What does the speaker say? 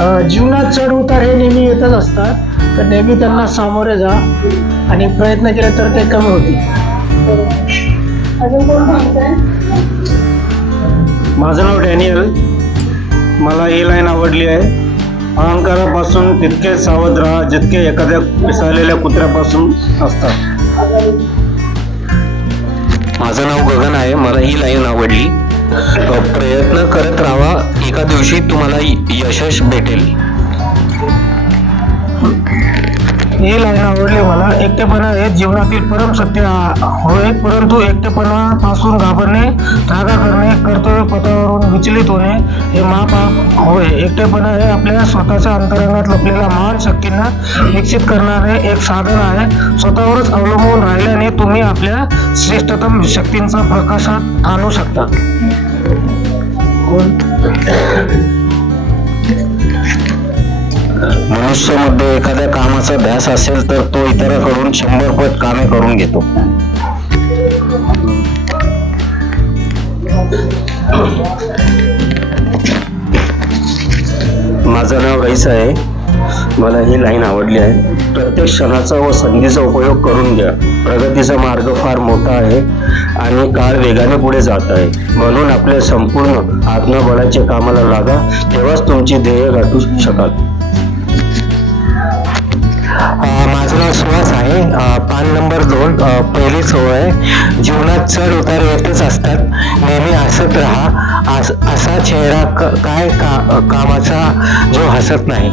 जीवनात चढ उतार हे नेहमी येतच असतात, तर नेहमी त्यांना सामोरे जा आणि प्रयत्न केले तर ते कमी होतील. अजून कोण सांगताय? माझं नाव डॅनियल. मला ही लाईन आवडली आहे. अहंकारापासून तितके सावध राहा जितके एखाद्या पिसाळलेल्या कुत्र्यापासून असतात. माझं नाव गगन आहे. मला ही लाईन आवडली. प्रयत्न करत राहा, एका दिवशी तुम्हाला यश भेटेल. ही लाईन आवडली मला. एकटेपणा हे जीवनातील परम सत्य होय, परंतु एकटेपणापासून घाबरणे, रागा करणे, कर्तव्य पथावरून विचलित होणे हे महापाप होय. एकटेपणा हे आपल्या स्वतःच्या अंतरंगात लपलेल्या महान शक्तींना विकसित करणारे एक साधन आहे. स्वतःवरच अवलंबून राहिल्याने तुम्ही आपल्या श्रेष्ठतम शक्तींचा प्रकाशात आणू शकता. मनुष्यामध्ये एखाद्या कामाचा ध्यास असेल तर तो इतरांकडून 100 पट कामे करून घेतो. माझं नाव रईस आहे. मला ही लाईन आवडली आहे. प्रत्येक क्षणाचा व संधीचा उपयोग करून घ्या. प्रगतीचा मार्ग फार मोठा आहे आणि काळ वेगाने पुढे जात आहे. म्हणून आपल्या संपूर्ण आत्मबळाच्या कामाला लागा, तेव्हाच तुमची ध्येय गाठू शकाल. माझं नाव सुहास आहे. पान नंबर 2. पहिली सवय, जीवनात चढ उतार येतच असतात, नेहमी हसत राहा. असा चेहरा काय कामाचा जो हसत नाही.